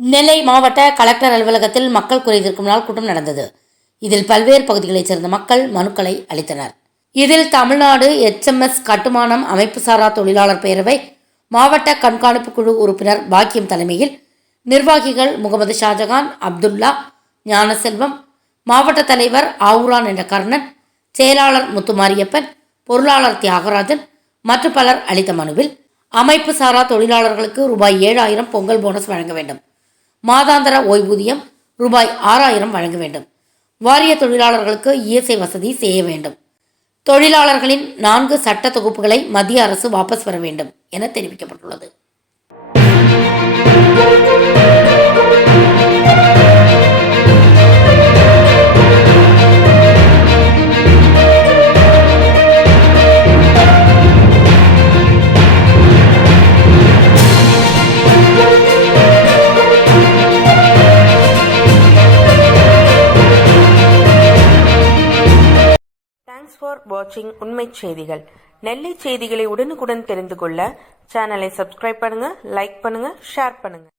நெல்லை மாவட்ட கலெக்டர் அலுவலகத்தில் மக்கள் குறைதீர்க்கும் நாள் கூட்டம் நடந்தது. இதில் பல்வேறு பகுதிகளைச் சேர்ந்த மக்கள் மனுக்களை அளித்தனர். இதில் தமிழ்நாடு HMS கட்டுமானம் அமைப்பு சாரா தொழிலாளர் பேரவை மாவட்ட கண்காணிப்பு குழு உறுப்பினர் பாக்கியம் தலைமையில் நிர்வாகிகள் முகமது ஷாஜகான், அப்துல்லா, ஞானசெல்வம், மாவட்ட தலைவர் ஆவுரான் என்ற கர்ணன், செயலாளர் முத்துமாரியப்பன், பொருளாளர் தியாகராஜன் மற்றும் பலர் அளித்த மனுவில் அமைப்பு சாரா தொழிலாளர்களுக்கு ரூபாய் 7,000 பொங்கல் போனஸ் வழங்க வேண்டும். மாதாந்திர ஓய்வூதியம் ரூபாய் 6,000 வழங்க வேண்டும். வாரிய தொழிலாளர்களுக்கு இஎஸ்ஐ வசதி செய்ய வேண்டும். தொழிலாளர்களின் 4 சட்ட தொகுப்புகளை மத்திய அரசு வாபஸ் பெற வேண்டும் என தெரிவிக்கப்பட்டுள்ளது. Thanks for watching உண்மை செய்திகள். நெல்லை செய்திகளை உடனுக்குடன் தெரிந்து கொள்ள சேனலை சப்ஸ்கிரைப் பண்ணுங்க, லைக் பண்ணுங்க, ஷேர் பண்ணுங்க.